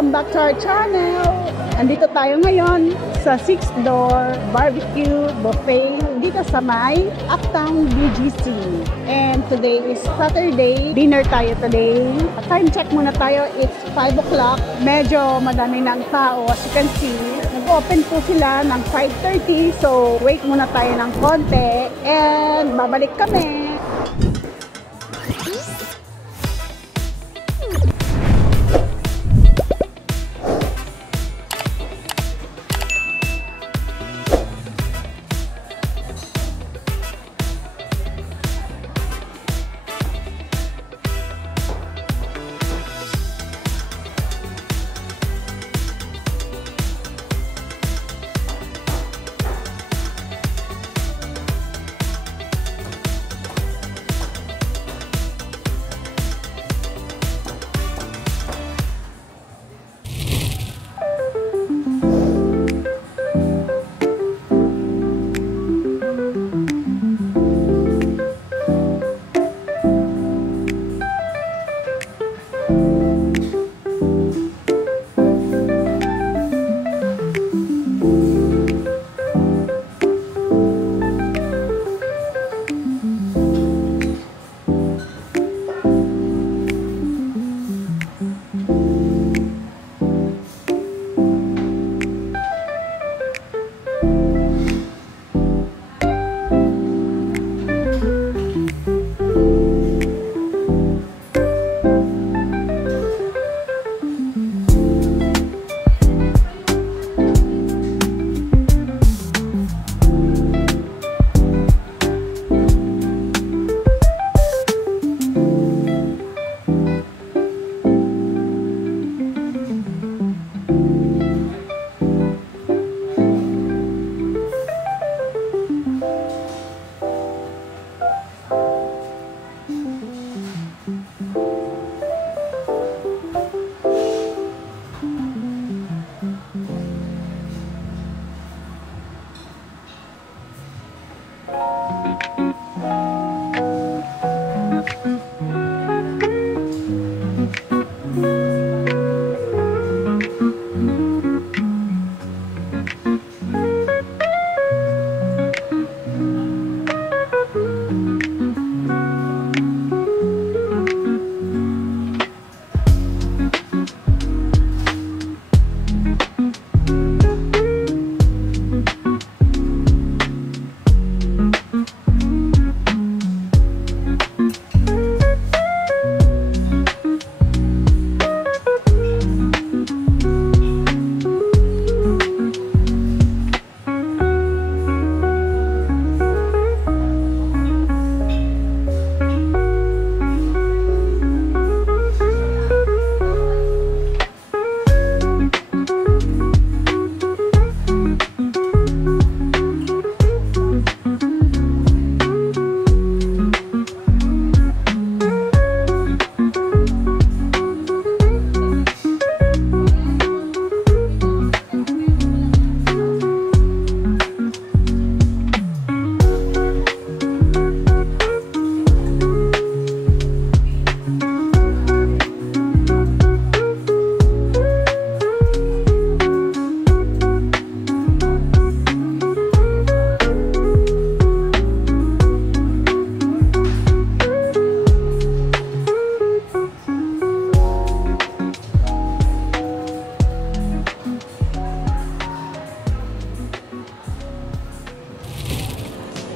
Welcome back to our channel! Andito tayo ngayon sa 6th Door Barbecue Buffet dito sa may Uptown BGC. And today is Saturday. Dinner tayo today. Time check muna tayo. It's 5 o'clock. Medyo madami ng tao. As you can see, nag-open po sila ng 5:30. So, wait muna tayo ng konti. And babalik kami.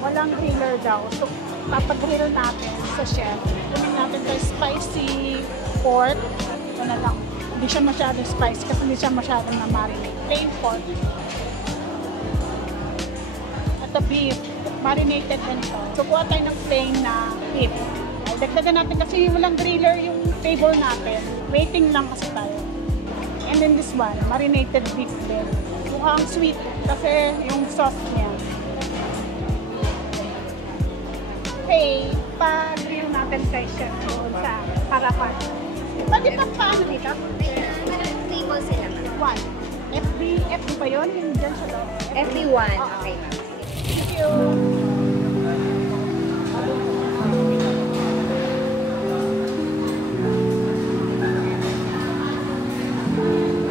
Walang griller daw. So, papag-grill natin sa chef. Kunin natin ito spicy pork. Ito na lang. Hindi siya masyadong spicy kasi hindi siya masyadong na-marinate. Plain pork. At the beef. Marinated din ito. So, kuha tayo ng plain na beef. Ay, dagdagan natin kasi walang griller yung table natin. Waiting lang kasi tayo. And then this one, marinated beef din. Mukhang sweet kasi yung sauce niya. Okay, pa-grill natin kay chef doon sa harapan. Pwede pa paano dito? Meron table sila. One. FB ba yun? Yung dyan sa loob? FB1. Okay. Thank you.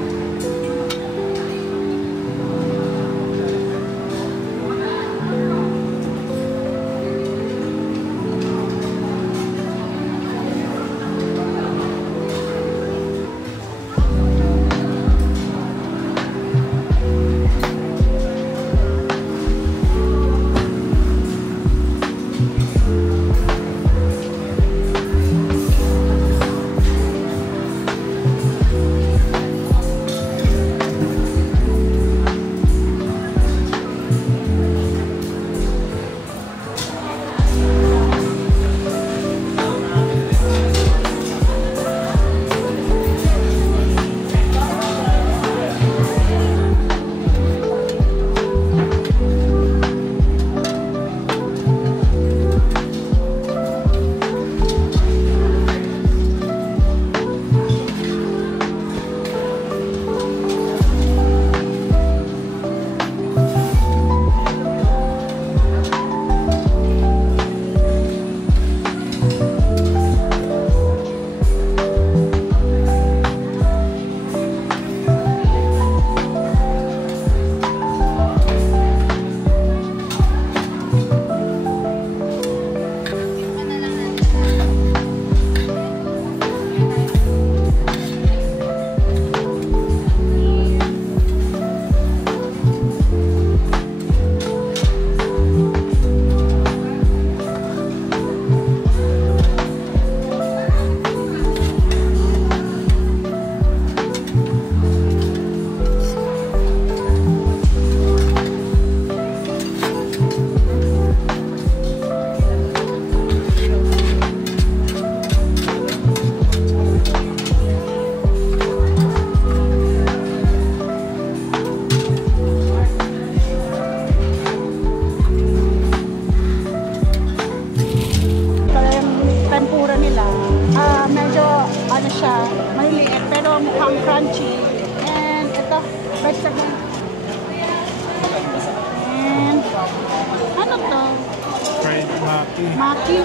Maki. Maki.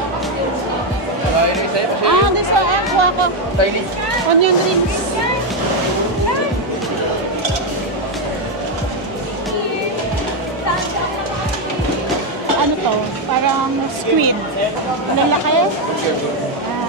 Ah, this one. Ah, kuha ko. Onion rings. Ano to? Parang squid. Lalaki? Ah.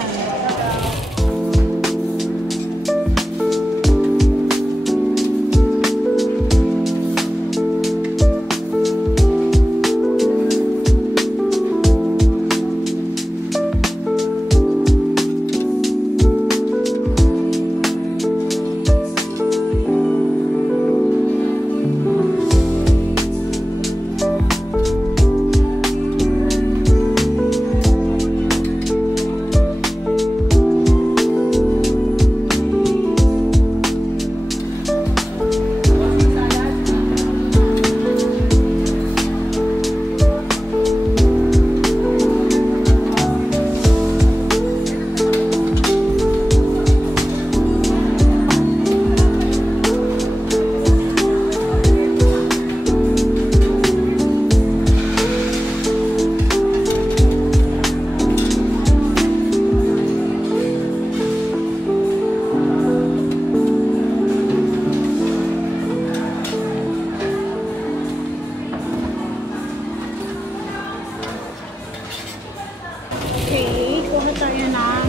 Okay, kuha tayo ng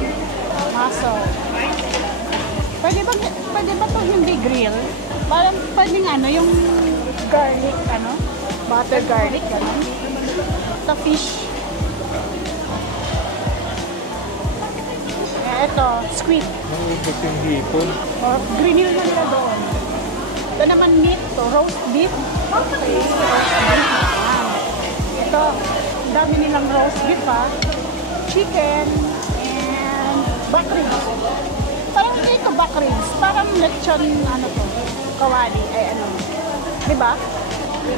aso. Pwede ba to hindi grill? Parang pwedeng ano, yung garlic, ano? Butter garlic, ano? Ito fish. Ito, squid. Nangubot yung hipon. Or grinil na nila doon. Ito naman meat, to roast beef. Okay, roast beef. Ito, ang dami nilang roast beef, ha? Chicken and back ribs. Parang hindi ito back ribs. Parang lechon, ano to, kawali, ay ano. Diba?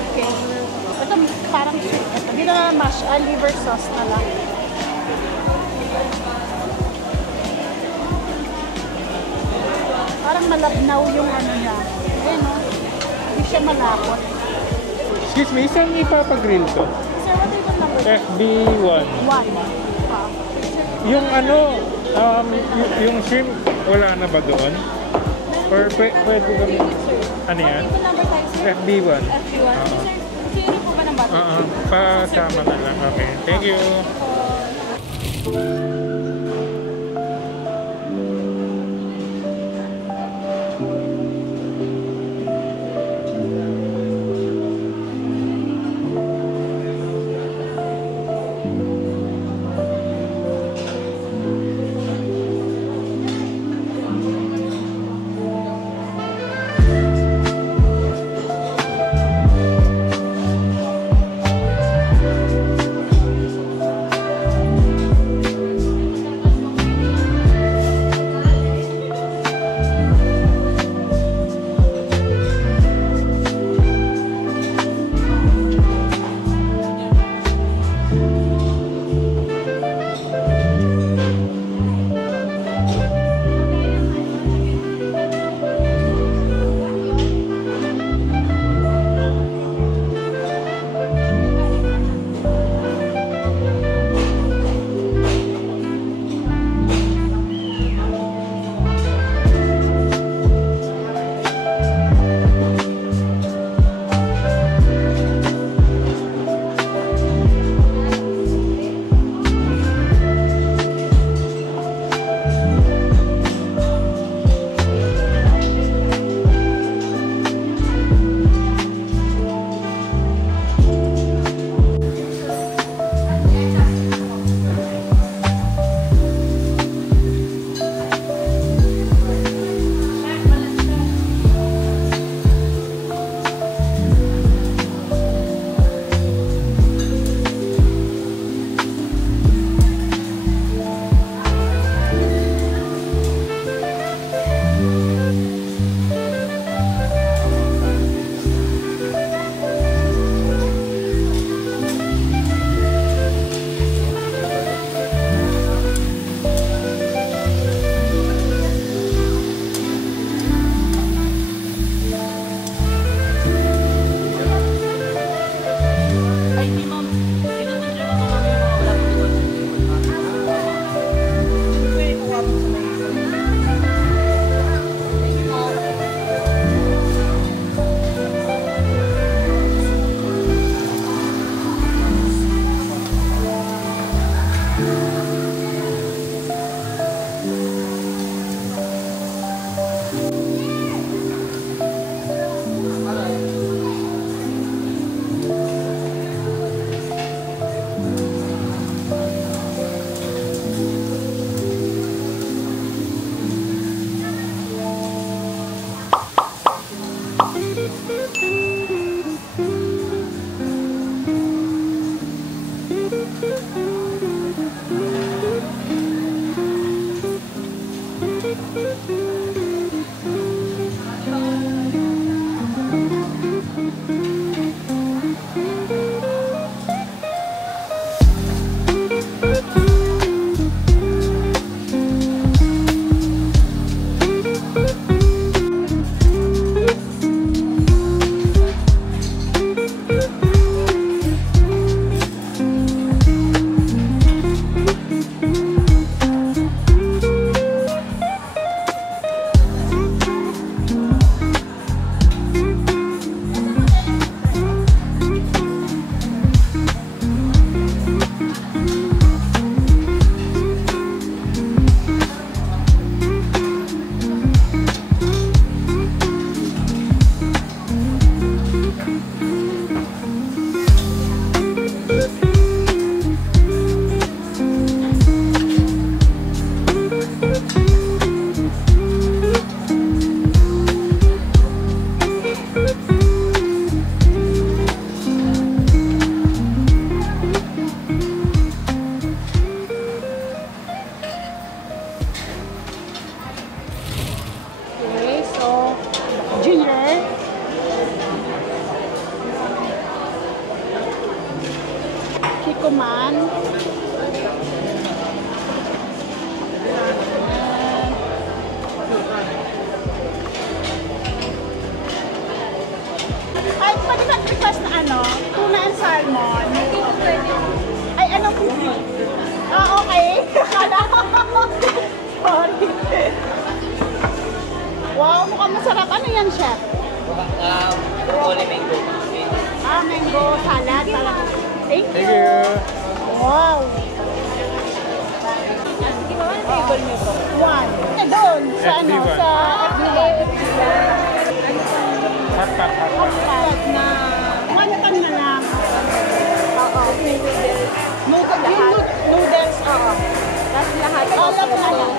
Okay. Ito parang sweet. Ito, dito na mash, liver sauce na lang. Parang malabnaw yung ano niya. Ayun, no? Hindi siya malapot. Excuse me, saan ipapagrill to? Sir, what is the number? FB1. One. Yung ano, yung shrimp, wala na ba doon? Or pwede kami, ano yan? Ito number tayo, sir. FB1. FB1. Sir, sino po ba ng bata? Pasama na lang. Okay, thank you. Kikuman. Ay, pwede nag-request na ano, tuna and salmon. Ay, anong cookie? Ah, okay. Akala ko. Sorry. Wow, mukhang masarap. Ano yan, chef? Holy mango. Ah, mango salad. Thank Thank you. you. Wow. Sige ba, ano table niyo po? One. Doon, sa ano, FB1. sa FB1. Hot pot, hot pot. Hotpot na, manatan na lang. Oo. Noodles, oo. Tapos lahat po. All of na lang.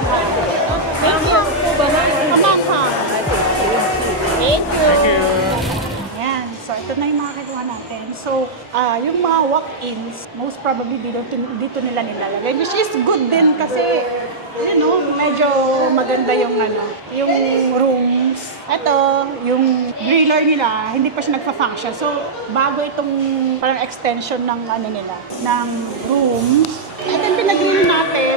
Thank you. po ba na? Mamanghang. Thank you. Thank you. Ayan. So, ito na yung mga kinuha natin. So, yung mga walk-ins, most probably dito nila nilalagay. Which is good din kasi, you know, medyo maganda yung yung rooms. Ito, yung griller nila, hindi pa siya nagpa-function. So, bago itong parang extension ng nila, ng rooms. Ito yung pinag-grill natin.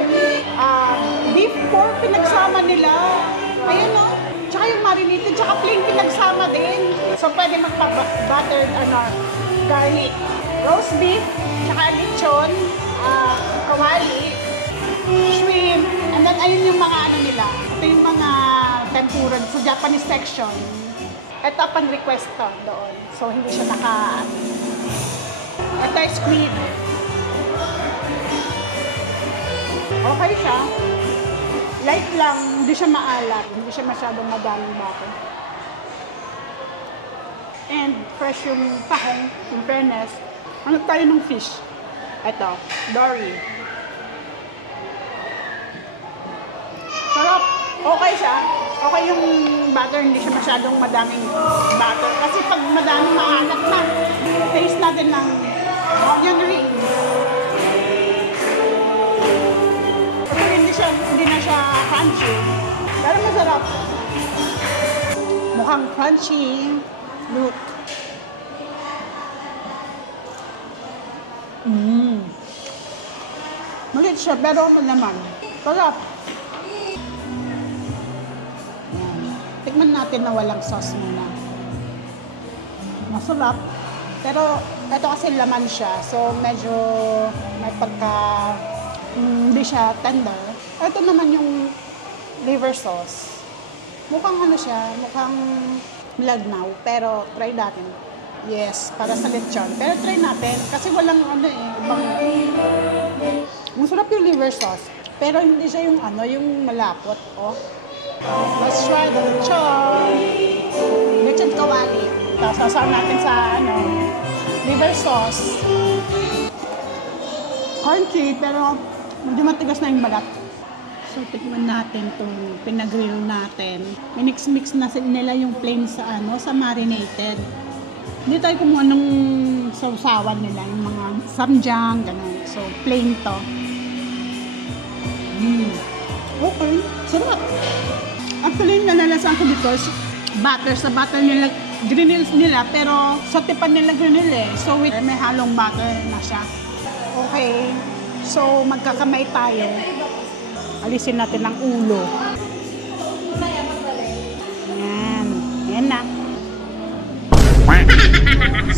Beef pork pinagsama nila. Ayun, no? Tsaka yung marinated, tsaka plain pinagsama din. So, pwede magpa-buttered, garlic. Roast beef, tsaka lechon, kawali, shrimp, and then ayun yung mga nila. Ito yung mga tempura sa Japanese section. Ito pang request to doon. So, hindi siya Ito ay squid. Okay siya. Light lang, hindi siya maalat. Hindi siya masyadong madaming bako. And fresh yung tahong, yung fairness. Ano tayo ng fish? Ito, dory. Sarap. Okay siya. Okay yung butter, hindi siya masyadong madaming butter. Kasi pag madaming maalat na, taste natin ng onion rings. Kasi hindi na siya crunchy. Pero masarap. Mukhang crunchy. Look. Malit siya, pero malaman. Sarap. Tikman natin na walang sauce muna. Masarap. Pero ito kasi laman siya. So medyo may pagka hindi siya tender. Ito naman yung liver sauce. Mukhang siya, mukhang lagnaw. Pero try natin. Yes, para sa lechon. Pero try natin. Kasi walang ibang... Masarap yung liver sauce. Pero hindi siya yung yung malapot. Oh. Let's try the lechon. Lechon kawali. Tapos sasaan natin sa liver sauce. Crunchy, pero medyo matigas na yung balat. So, tikman natin itong pinag-grill natin. Minix-mix na nila yung plain sa sa marinated. Hindi tayo kumuha ng sausawan nila, yung mga samjang, gano'n. So, plain to. Okay, sarap. Actually, nalalasan ko dito, butter. Sa butter nila, grinils nila, pero sa tipan nila grinil So, may halong butter na siya. Okay, so magkakamay tayo. Alisin natin ang ulo. Yan. Yan na.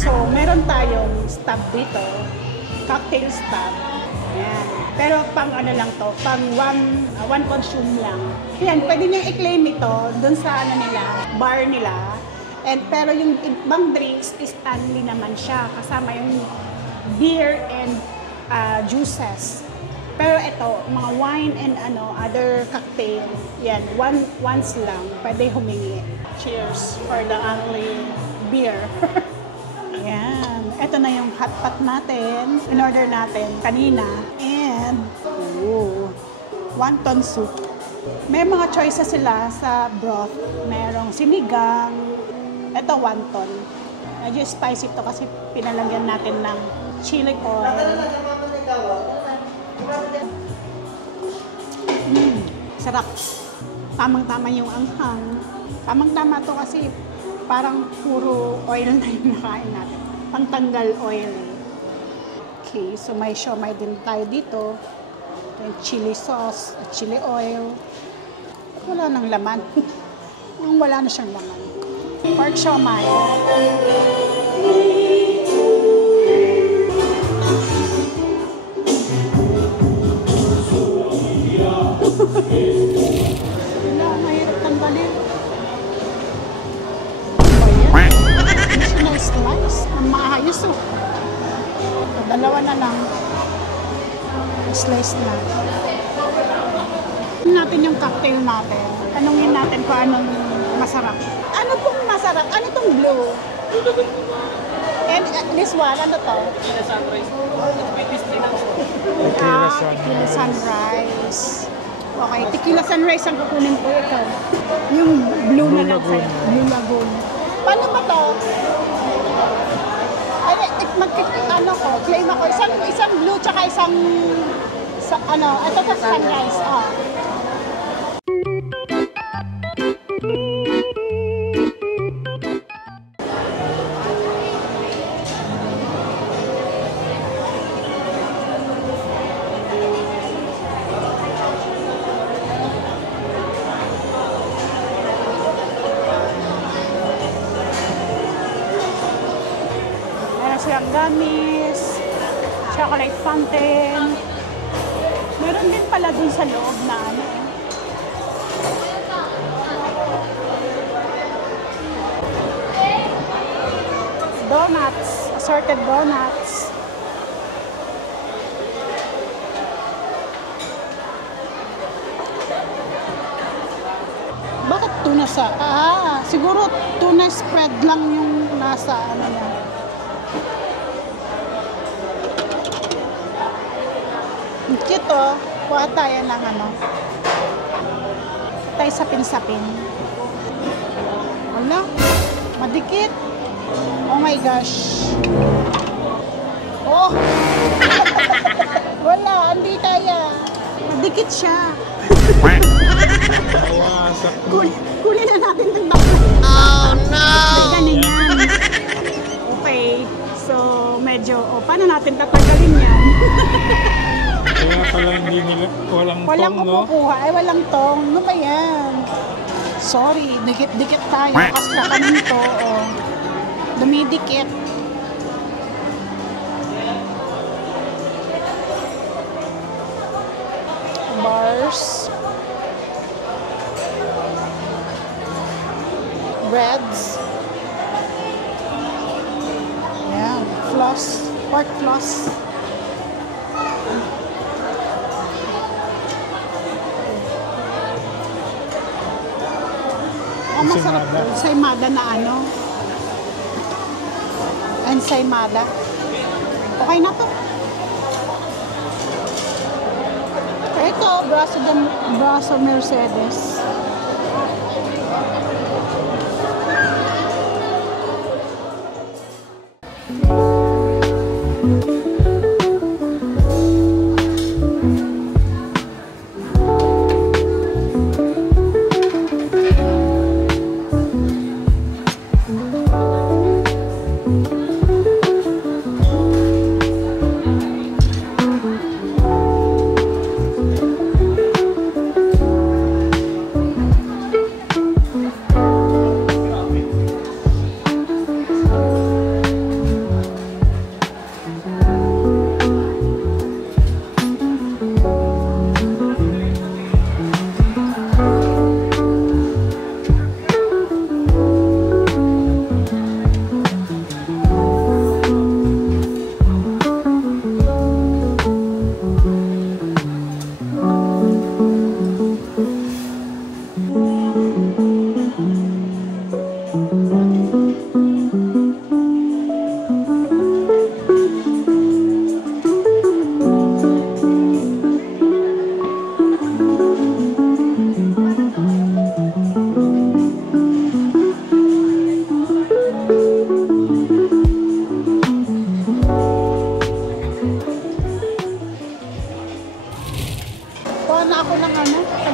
So, meron tayong stub dito. Cocktail stub. Yan. Pero pang lang to, pang one consume lang. Yan, pwede nyo i-claim ito dun sa nila, bar nila. And, pero yung ibang drinks is only naman siya. Kasama yung beer and juices. Pero ito, mga wine and other cocktail, yan, once lang, pwede humingi. Cheers for the only beer. Yan. Ito na yung hot pot natin. In-order natin kanina. And, wonton soup. May mga choices sila sa broth. Merong sinigang. Ito, wonton. Medyo spicy ito kasi pinalagyan natin ng chili oil. Sarap. Tamang-tama yung anghang. Tamang-tama to kasi parang puro oil na yung nakain natin. Pangtanggal oil. Okay, so may siomai din tayo dito. Ito yung chili sauce at chili oil. Wala nang laman. Wala na siyang laman. Pork siomai. Wala, mahirap tanggalin. Additional slice. Ang maayos oh. Dalawa na lang. Slice na. Natin yung cocktail natin. Tanungin natin kung anong masarap. Ano pong masarap? Ano tong blue? And this one, ano to? Tequila sunrise. Tequila sunrise. Okay, tequila sunrise ang kukunin ko ito. Yung blue na lang sa'yo. Blue Lagoon. Paano ba to? Ano ko, claim ako. Isang blue tsaka isang ito pa sunrise. Oh. Silang gummies, chocolate fountain. Meron din pala dun sa loob na ano. Donuts, assorted donuts. Bakit tuna sa... siguro tuna spread lang yung nasa ano niya. Kito, kuha tayo ng ano. Tayo sapin-sapin. Wala. Madikit. Oh my gosh. Oh! Wala, hindi kaya. Madikit siya. Nawasak. Kunin na natin ng bakla. Oh no! Ganun yan. Okay. So, medyo, paano natin tatanggalin yan? Kaya pala hindi nila, walang tong, no? Kukuha. Ay, walang tong. Ano ba yan? Sorry, dikit-dikit tayo. Kasi kakanin to, oh. Dumidikit. Bars. Breads. Ayan. Floss. Pork floss. Masarap to. Ensaymada na ano. Ensaymada. Okay na to. Ito, braso Mercedes.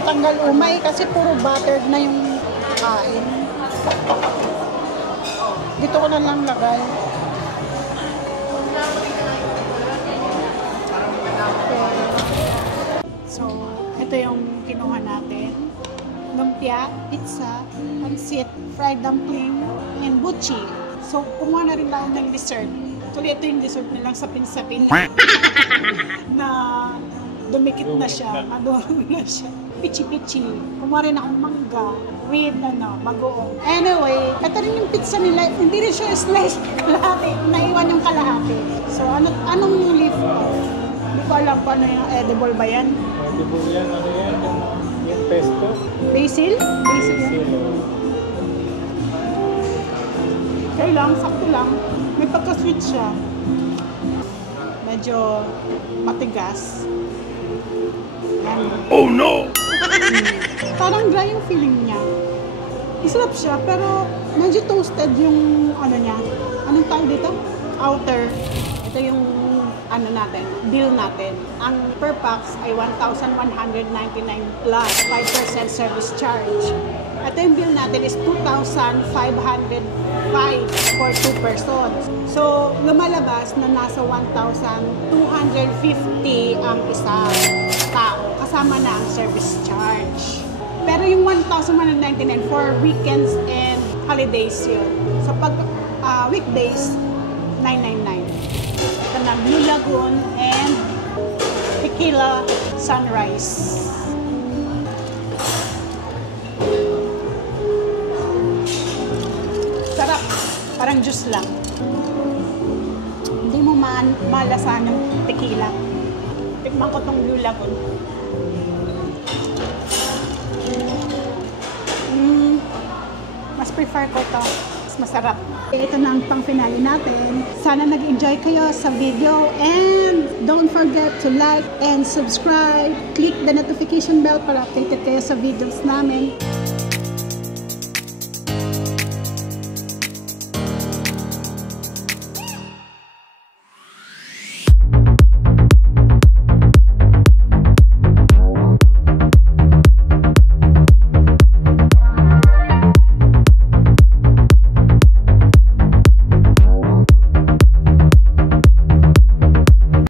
tanggal umay kasi puro buttered na yung kain. Dito ko na lang lagay. yung kinuha natin. Lumpia, pizza, pansit, fried dumpling, and buchi. So, kumuha na rin tayo ng dessert. Actually, ito yung dessert nilang sapin-sapin na dumikit na siya, maduro na siya. Pichi-pichi. Kumuha rin akong mangga with bagoong. Anyway, ito rin yung pizza nila. Hindi rin siya slice kalahati. Naiwan yung kalahati. So, anong leaf ko? Hindi ko alam kung ano yung edible ba yan. Edible yan, ano yan? Yung pesto. Basil? Basil yan. Okay lang, sakto lang. May pagka-sweet siya. Medyo matigas. Yan. Oh no! Parang dry yung feeling niya. Isarap siya, pero medyo toasted yung niya. Anong tawag dito? Outer. Ito yung bill natin. Ang per pax ay 1,199 plus 5% service charge. Ito yung bill natin is 2,505 for 2 persons. So, lumalabas na nasa 1,250 ang isang tao. Kasama na ang service charge. Pero yung 1,199 for weekends and holidays yun. So, pag weekdays, 999. Ito na Blue Lagoon and Tequila Sunrise. Sarap. Parang juice lang. Hindi mo malasan yung tequila. Tikman ko tong Blue Lagoon. Mas prefer ko to. Mas masarap. Ito na ang pang-finale natin. Sana nag-enjoy kayo sa video. And don't forget to like and subscribe. Click the notification bell para updated kayo sa videos namin.